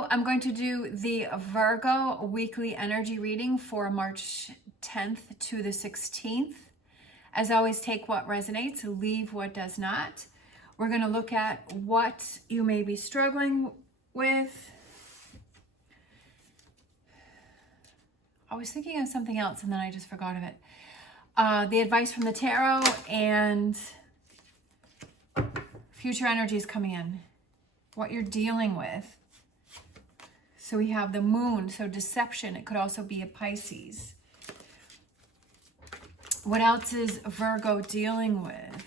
Hello, I'm going to do the Virgo weekly energy reading for March 10th to the 16th. As always, take what resonates, leave what does not. We're going to look at what you may be struggling with. I was thinking of something else and then I just forgot of it. The advice from the tarot and future energies coming in. What you're dealing with. So we have the moon, so deception. It could also be a Pisces. What else is Virgo dealing with?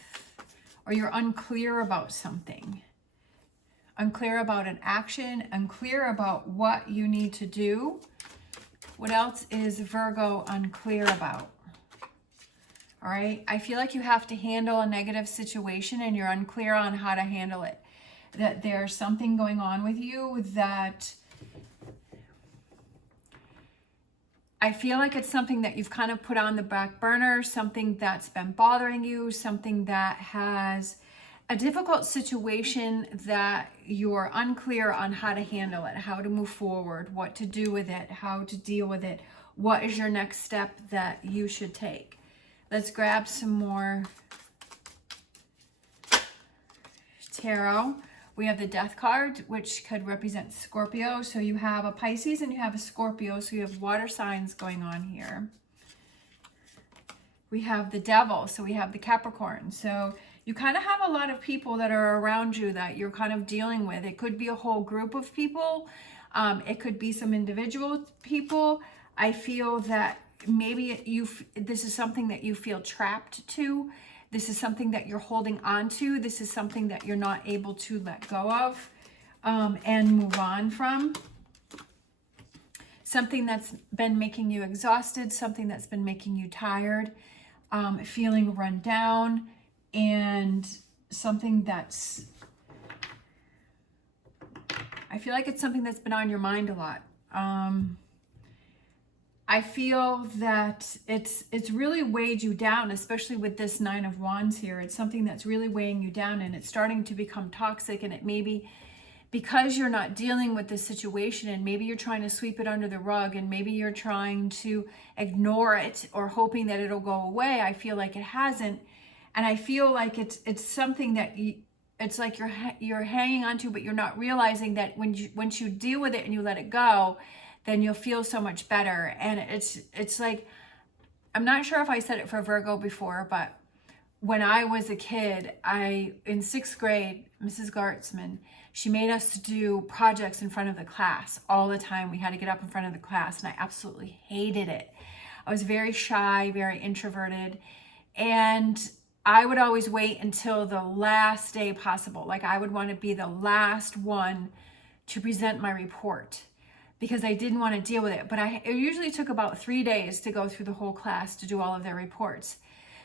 Or you're unclear about something. Unclear about an action, unclear about what you need to do. What else is Virgo unclear about? All right, I feel like you have to handle a negative situation and you're unclear on how to handle it. That there's something going on with you that I feel like it's something that you've kind of put on the back burner, something that's been bothering you, something that has a difficult situation that you're unclear on how to handle it, how to move forward, what to do with it, how to deal with it. What is your next step that you should take? Let's grab some more tarot. We have the Death card, which could represent Scorpio. So you have a Pisces and you have a Scorpio. So you have water signs going on here. We have the Devil. So we have the Capricorn. So you kind of have a lot of people that are around you that you're kind of dealing with. It could be a whole group of people. It could be some individual people. I feel that maybe this is something that you feel trapped to. This is something that you're holding on to. This is something that you're not able to let go of and move on from. Something that's been making you exhausted, something that's been making you tired, feeling run down, and something that's, I feel like it's something that's been on your mind a lot. I feel that it's really weighed you down, especially with this Nine of Wands here. It's something that's really weighing you down and it's starting to become toxic, and it may be because you're not dealing with this situation and maybe you're trying to sweep it under the rug and maybe you're trying to ignore it or hoping that it'll go away. I feel like it hasn't, and I feel like it's something that it's like you're hanging on to, but you're not realizing that once you deal with it and you let it go, then you'll feel so much better. And it's like, I'm not sure if I said it for Virgo before, but when I was a kid, in 6th grade, Mrs. Gartzman, she made us do projects in front of the class all the time. We had to get up in front of the class, and I absolutely hated it. I was very shy, very introverted, and I would always wait until the last day possible. Like I would want to be the last one to present my report, because I didn't want to deal with it. But it usually took about 3 days to go through the whole class to do all of their reports.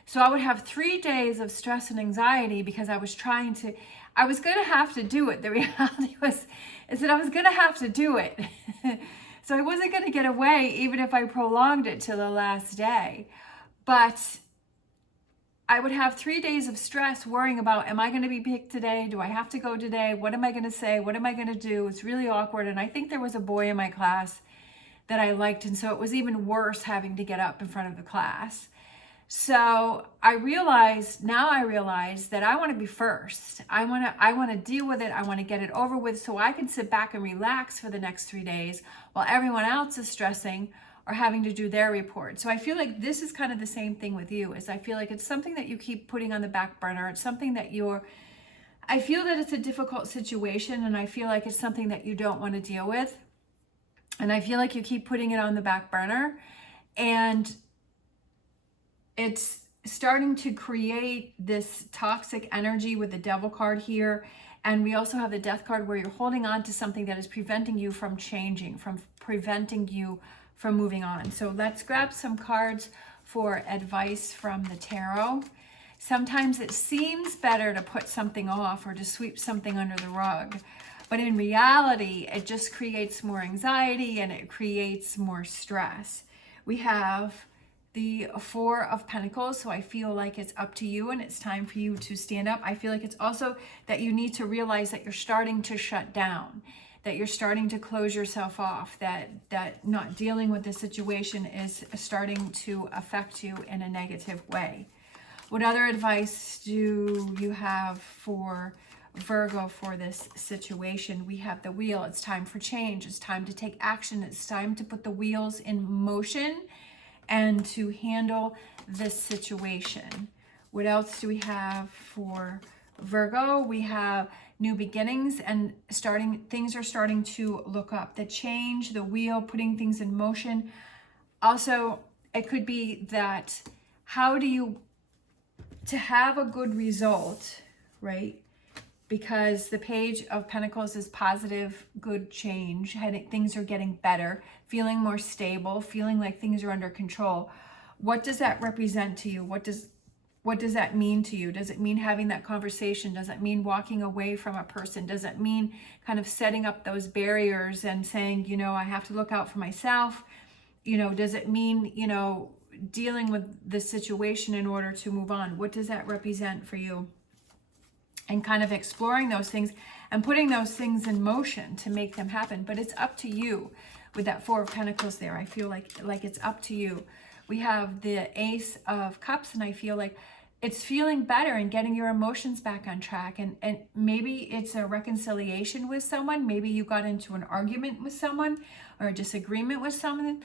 So I would have 3 days of stress and anxiety because I was going to have to do it. The reality is that I was going to have to do it. So I wasn't going to get away even if I prolonged it to the last day. But I would have 3 days of stress worrying about, am I going to be picked today? Do I have to go today? What am I going to say? What am I going to do? It's really awkward. And I think there was a boy in my class that I liked. And so it was even worse having to get up in front of the class. So I realize that I want to be first. I want to deal with it. I want to get it over with so I can sit back and relax for the next 3 days while everyone else is stressing or having to do their report. So I feel like this is kind of the same thing with you, is I feel like it's something that you keep putting on the back burner. It's something that I feel that it's a difficult situation, and I feel like it's something that you don't want to deal with. And I feel like you keep putting it on the back burner, and it's starting to create this toxic energy with the Devil card here. And we also have the Death card where you're holding on to something that is preventing you from changing, from preventing you from moving on. So let's grab some cards for advice from the tarot. Sometimes it seems better to put something off or to sweep something under the rug, but in reality, it just creates more anxiety and it creates more stress. We have the Four of Pentacles, so I feel like it's up to you and it's time for you to stand up. I feel like it's also that you need to realize that you're starting to shut down, that you're starting to close yourself off, that not dealing with the situation is starting to affect you in a negative way. What other advice do you have for Virgo for this situation? We have the wheel. It's time for change. It's time to take action. It's time to put the wheels in motion and to handle this situation. What else do we have for Virgo? We have new beginnings and things are starting to look up. The change, the wheel, putting things in motion. Also, it could be that to have a good result, right? Because the Page of Pentacles is positive, good change. Things are getting better, feeling more stable, feeling like things are under control. What does that represent to you? What does that mean to you? Does it mean having that conversation? Does it mean walking away from a person? Does it mean kind of setting up those barriers and saying, you know, I have to look out for myself? You know, does it mean, you know, dealing with the situation in order to move on? What does that represent for you? And kind of exploring those things and putting those things in motion to make them happen. But it's up to you with that Four of Pentacles there. I feel like it's up to you. We have the Ace of Cups, and I feel like it's feeling better and getting your emotions back on track. And maybe it's a reconciliation with someone. Maybe you got into an argument with someone or a disagreement with someone,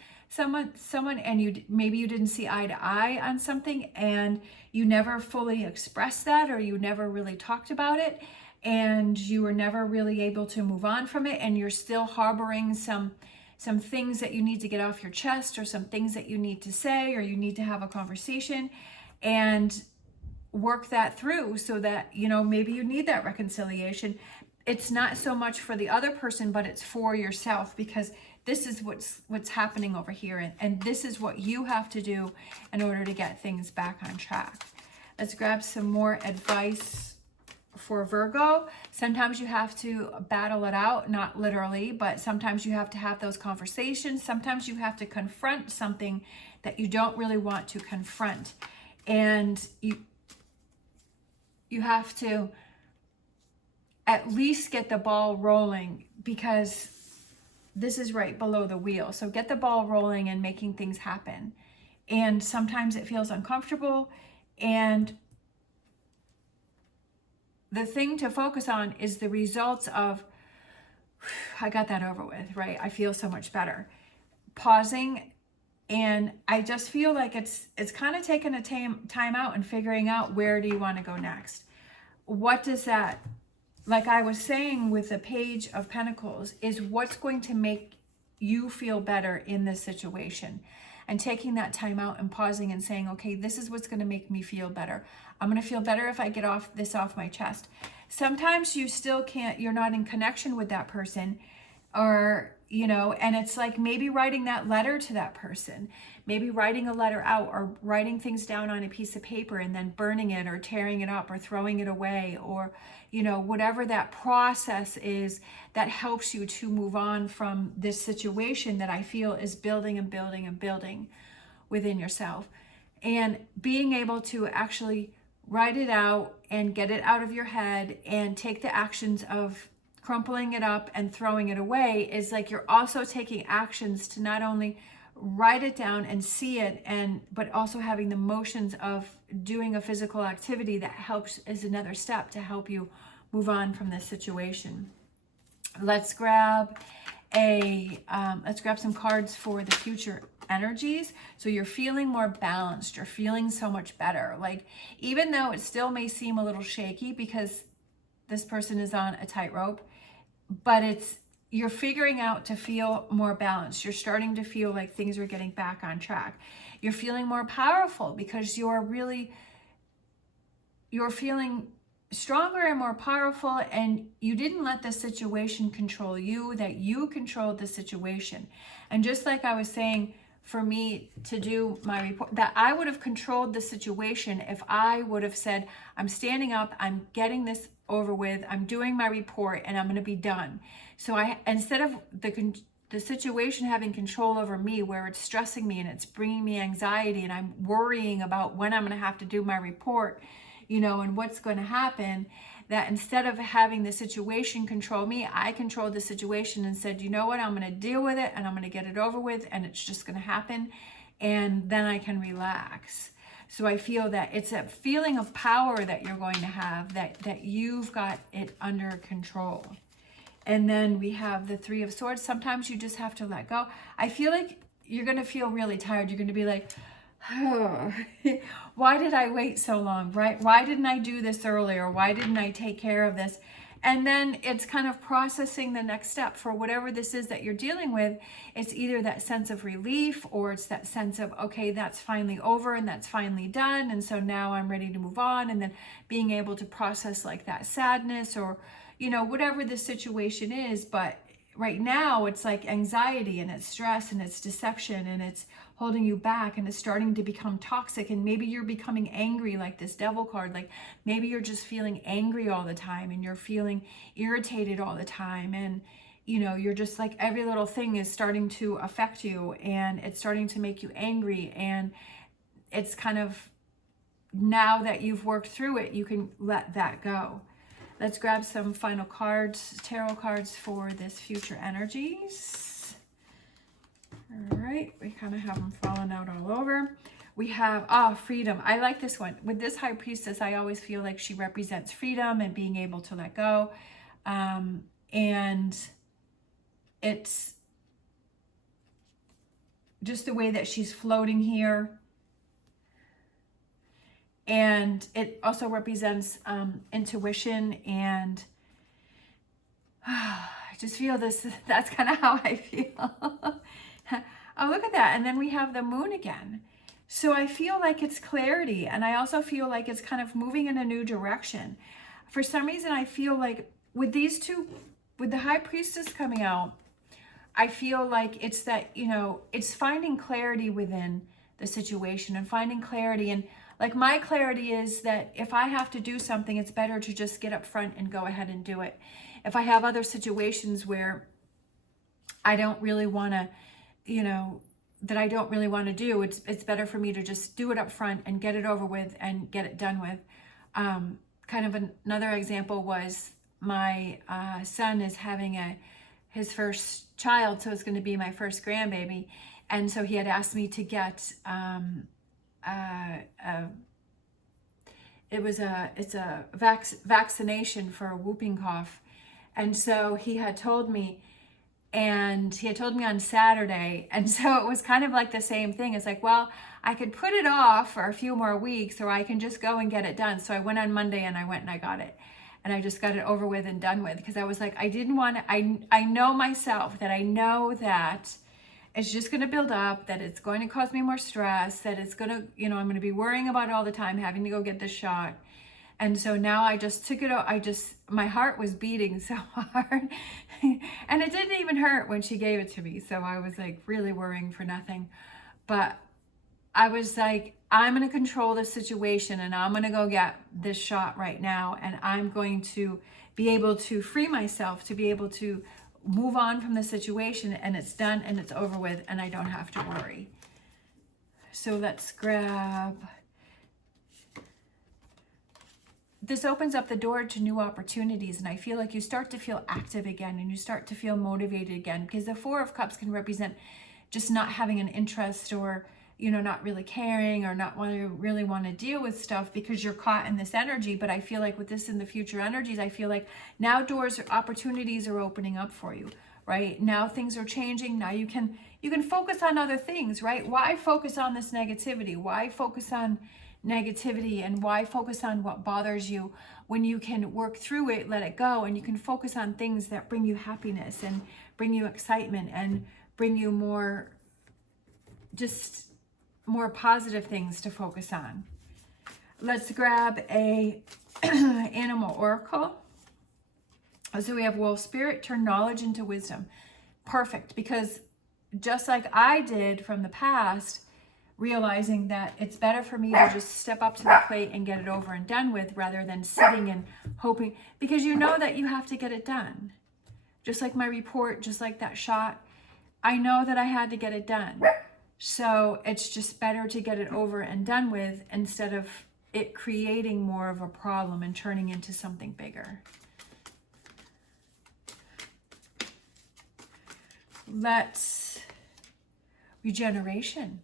and maybe you didn't see eye to eye on something, and you never fully expressed that, or you never really talked about it, and you were never really able to move on from it, and you're still harboring some things that you need to get off your chest, or some things that you need to say, or you need to have a conversation and work that through, so that, you know, maybe you need that reconciliation. It's not so much for the other person, but it's for yourself, because this is what's happening over here, and this is what you have to do in order to get things back on track. Let's grab some more advice for Virgo. Sometimes you have to battle it out, not literally, but sometimes you have to have those conversations. Sometimes you have to confront something that you don't really want to confront, and you have to at least get the ball rolling, because this is right below the wheel. So get the ball rolling and making things happen. And sometimes it feels uncomfortable, and the thing to focus on is the results of, I got that over with, right? I feel so much better. Pausing, and I just feel like it's kind of taking a time out and figuring out, where do you want to go next? What does that, like I was saying with the Page of Pentacles, is what's going to make you feel better in this situation, and taking that time out and pausing and saying, okay, this is what's going to make me feel better. I'm going to feel better if I get this off my chest. Sometimes you still can't, you're not in connection with that person, or, you know, and it's like maybe writing that letter to that person, maybe writing a letter out, or writing things down on a piece of paper and then burning it, or tearing it up, or throwing it away, or, you know, whatever that process is that helps you to move on from this situation that I feel is building and building and building within yourself. And being able to actually write it out and get it out of your head and take the actions of crumpling it up and throwing it away, is like you're also taking actions to not only write it down and see it, but also having the motions of doing a physical activity that helps, is another step to help you move on from this situation. Let's grab some cards for the future energies. So you're feeling more balanced, you're feeling so much better. Like, even though it still may seem a little shaky because this person is on a tightrope, but you're figuring out to feel more balanced. You're starting to feel like things are getting back on track. You're feeling more powerful because you're feeling stronger and more powerful, and you didn't let the situation control you, that you controlled the situation. And just like I was saying, for me to do my report, that I would have controlled the situation if I would have said, I'm standing up, I'm getting this over with, I'm doing my report, and I'm going to be done. So instead of the situation having control over me, where it's stressing me and it's bringing me anxiety, and I'm worrying about when I'm going to have to do my report, you know, and what's going to happen, that instead of having the situation control me, I controlled the situation and said, you know what, I'm going to deal with it and I'm going to get it over with, and it's just going to happen, and then I can relax. So I feel that it's a feeling of power that you're going to have, that you've got it under control. And then we have the Three of Swords. Sometimes you just have to let go. I feel like you're going to feel really tired. You're going to be like, oh, why did I wait so long, right? Why didn't I do this earlier? Why didn't I take care of this? And then it's kind of processing the next step for whatever this is that you're dealing with. It's either that sense of relief, or it's that sense of, okay, that's finally over and that's finally done. And so now I'm ready to move on. And then being able to process like that sadness, or, you know, whatever the situation is. But right now it's like anxiety, and it's stress, and it's deception, and it's holding you back, and it's starting to become toxic. And maybe you're becoming angry, like this Devil card. Like maybe you're just feeling angry all the time, and you're feeling irritated all the time, and you know, you're just like, every little thing is starting to affect you, and it's starting to make you angry. And it's kind of, now that you've worked through it, you can let that go. Let's grab some final cards, tarot cards for this future energies. All right, we kind of have them falling out all over. We have, freedom. I like this one. With this High Priestess, I always feel like she represents freedom and being able to let go. And it's just the way that she's floating here. And it also represents intuition, and I just feel this, that's kind of how I feel. Oh, look at that. And then we have the Moon again. So I feel like it's clarity, and I also feel like it's kind of moving in a new direction. For some reason, I feel like with these two, with the High Priestess coming out, I feel like it's that, you know, it's finding clarity within the situation and finding clarity. And like my clarity is that if I have to do something, it's better to just get up front and go ahead and do it. If I have other situations where I don't really want to, you know, that I don't really want to do, it's better for me to just do it up front and get it over with and get it done with. Kind of another example was my son is having his first child, so it's going to be my first grandbaby. And so he had asked me to get it's a vaccination for a whooping cough. And so he had told me, and he had told me on Saturday. And so it was kind of like the same thing. It's like, well, I could put it off for a few more weeks, or I can just go and get it done. So I went on Monday and I went and I got it. And I just got it over with and done with, because I was like, I didn't want to, I know myself that I know that it's just going to build up, that it's going to cause me more stress, that it's going to, you know, I'm going to be worrying about it all the time, having to go get this shot. And so now I just took it out. My heart was beating so hard and it didn't even hurt when she gave it to me. So I was like really worrying for nothing. But I was like, I'm going to control the situation, and I'm going to go get this shot right now. And I'm going to be able to free myself, to be able to move on from the situation, and it's done and it's over with, and I don't have to worry. So let's grab, this opens up the door to new opportunities, and I feel like you start to feel active again, and you start to feel motivated again, because the Four of Cups can represent just not having an interest, or, you know, not really caring, or not really want to deal with stuff because you're caught in this energy. But I feel like with this in the future energies, I feel like now doors or opportunities are opening up for you, right? Now things are changing. Now you can focus on other things, right? Why focus on this negativity? Why focus on negativity, and why focus on what bothers you when you can work through it, let it go, and you can focus on things that bring you happiness and bring you excitement and bring you more, just more positive things to focus on. Let's grab a animal oracle. So we have Wolf Spirit, turn knowledge into wisdom. Perfect, because just like I did from the past, realizing that it's better for me to just step up to the plate and get it over and done with, rather than sitting and hoping, because you know that you have to get it done. Just like my report, just like that shot, I know that I had to get it done. So it's just better to get it over and done with, instead of it creating more of a problem and turning into something bigger. Let's regeneration.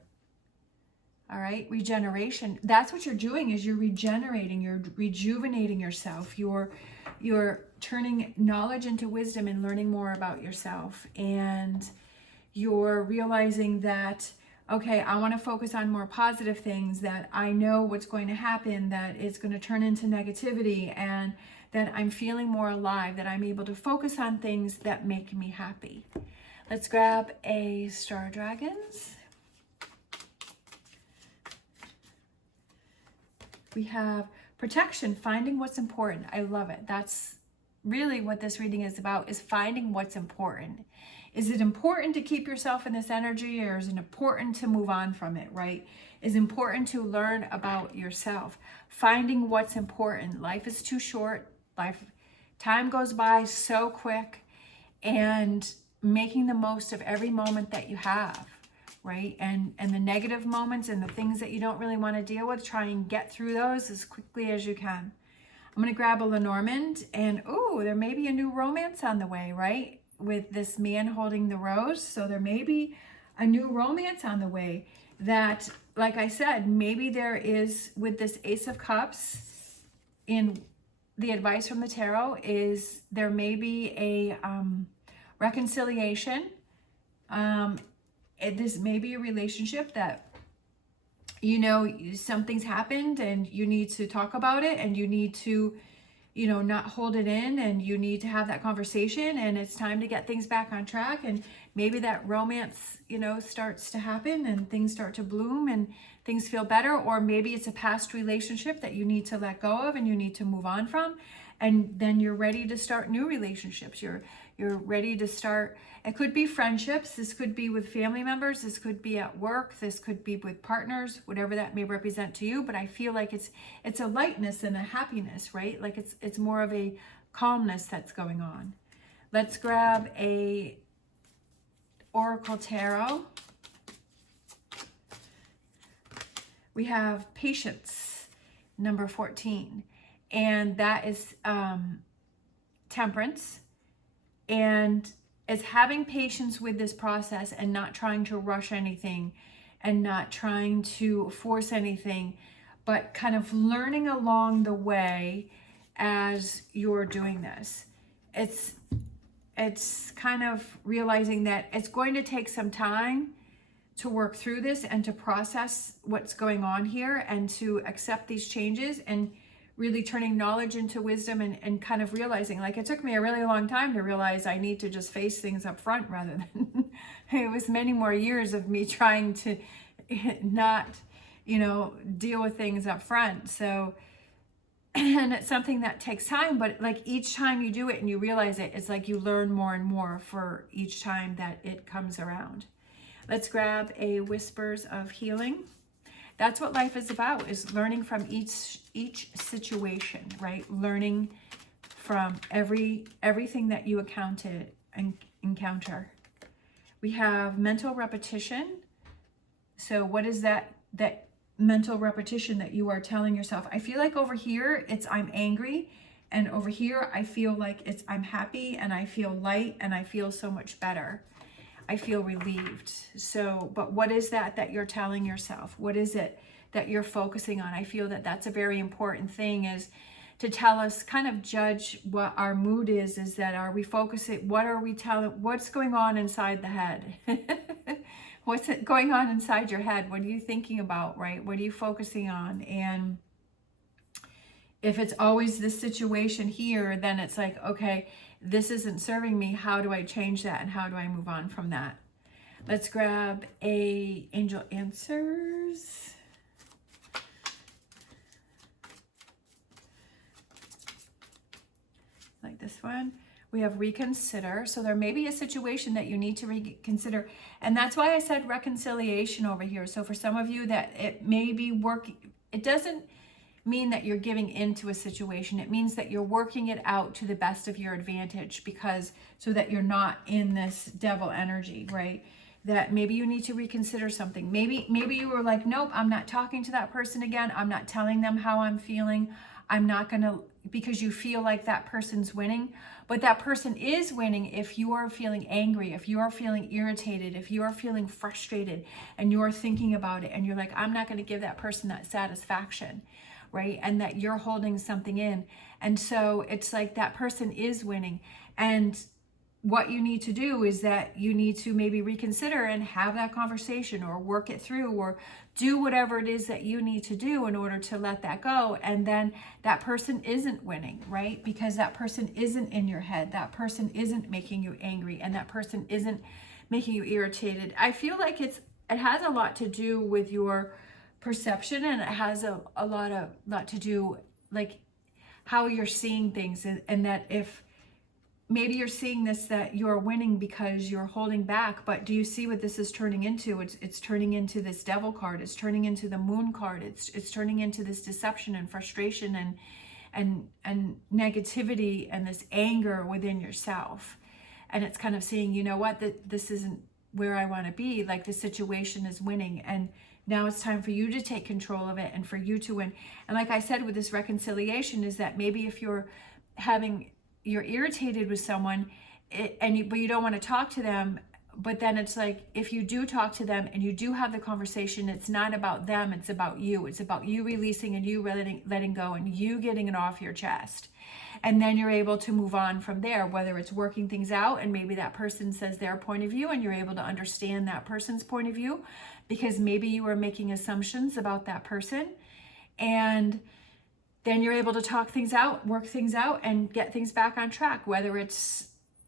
All right, regeneration. That's what you're doing, is you're regenerating, you're rejuvenating yourself. You're turning knowledge into wisdom and learning more about yourself. And you're realizing that, okay, I want to focus on more positive things, that I know what's going to happen, that it's going to turn into negativity, and that I'm feeling more alive, that I'm able to focus on things that make me happy. Let's grab a Star Dragons. We have protection, finding what's important. I love it. That's really what this reading is about, is finding what's important. Is it important to keep yourself in this energy, or is it important to move on from it, right? Is important to learn about yourself. Finding what's important. Life is too short. Time goes by so quick, and making the most of every moment that you have, right? And the negative moments and the things that you don't really want to deal with, try and get through those as quickly as you can. I'm going to grab a Lenormand, and ooh, there may be a new romance on the way, right? With this man holding the rose. So there may be a new romance on the way that, like I said, maybe there is, with this Ace of Cups, in the advice from the tarot, is there may be a reconciliation. This may be a relationship that, you know, something's happened and you need to talk about it, and you need to, you know, not hold it in, and you need to have that conversation, and it's time to get things back on track. And maybe that romance, you know, starts to happen and things start to bloom and things feel better. Or maybe it's a past relationship that you need to let go of and you need to move on from, and then you're ready to start new relationships. You're ready to start. It could be friendships. This could be with family members. This could be at work. This could be with partners, whatever that may represent to you. But I feel like it's a lightness and a happiness, right? Like it's more of a calmness that's going on. Let's grab a Oracle Tarot. We have patience, number 14. And that is temperance. And it's having patience with this process and not trying to rush anything and not trying to force anything, but kind of learning along the way as you're doing this. It's kind of realizing that it's going to take some time to work through this and to process what's going on here and to accept these changes, and really turning knowledge into wisdom, and kind of realizing, like, it took me a really long time to realize I need to just face things up front rather than it was many more years of me trying to not, you know, deal with things up front. So, and it's something that takes time, but like each time you do it and you realize it, it's like you learn more and more for each time that it comes around. Let's grab a Whispers of Healing. That's what life is about, is learning from each situation, right? Learning from everything that you encounter. We have mental repetition. So what is that mental repetition that you are telling yourself? I feel like over here it's I'm angry, and over here I feel like it's I'm happy, and I feel light, and I feel so much better. I feel relieved. So, but what is that you're telling yourself? What is it that you're focusing on? I feel that that's a very important thing, is to tell us, kind of judge what our mood is that are we focusing, what are we telling, what's going on inside the head? What's going on inside your head? What are you thinking about, right? What are you focusing on? And if it's always this situation here, then it's like, okay, this isn't serving me. How do I change that? And how do I move on from that? Let's grab a Angel Answers. Like this one. We have reconsider. So there may be a situation that you need to reconsider. And that's why I said reconciliation over here. So for some of you that it may be working, it doesn't mean that you're giving into a situation. It means that you're working it out to the best of your advantage, because so that you're not in this devil energy, right? that maybe you need to reconsider something. Maybe you were like, nope, I'm not talking to that person again. I'm not telling them how I'm feeling. I'm not going to, because you feel like that person's winning. But that person is winning if you are feeling angry, if you are feeling irritated, if you are feeling frustrated, and you're thinking about it and you're like, I'm not going to give that person that satisfaction, right? And that you're holding something in. And so it's like that person is winning. And what you need to do is that you need to maybe reconsider and have that conversation, or work it through, or do whatever it is that you need to do in order to let that go. And then that person isn't winning, right? Because that person isn't in your head. That person isn't making you angry, and that person isn't making you irritated. I feel like it has a lot to do with your perception, and it has a lot to do like how you're seeing things, and that if maybe you're seeing this, that you're winning because you're holding back, but do you see what this is turning into? It's turning into this devil card. It's turning into the moon card. It's turning into this deception and frustration and negativity and this anger within yourself. And it's kind of saying, you know what, this isn't where I want to be. Like, the situation is winning, and now it's time for you to take control of it and for you to win. And like I said, with this reconciliation, is that maybe if you're irritated with someone, but you don't want to talk to them, but then it's like, if you do talk to them and you do have the conversation, it's not about them, it's about you. It's about you releasing and you letting go and you getting it off your chest. And then you're able to move on from there, whether it's working things out and maybe that person says their point of view and you're able to understand that person's point of view, because maybe you were making assumptions about that person. And then you're able to talk things out, work things out, and get things back on track, whether it's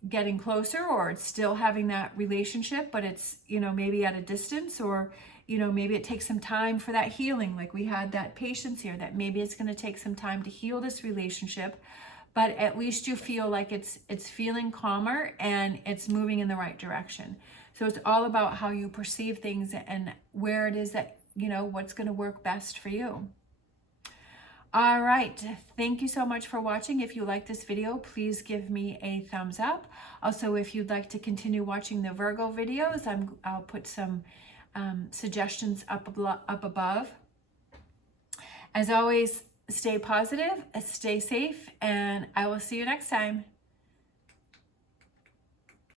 getting closer or it's still having that relationship, but it's, maybe at a distance, or, maybe it takes some time for that healing. Like we had that patience here, that maybe it's going to take some time to heal this relationship, but at least you feel like it's feeling calmer and it's moving in the right direction. So it's all about how you perceive things and where it is that, what's going to work best for you. All right, thank you so much for watching. If you like this video, please give me a thumbs up. Also, if you'd like to continue watching the Virgo videos, I'll put some suggestions up above. As always, stay positive, stay safe, and I will see you next time.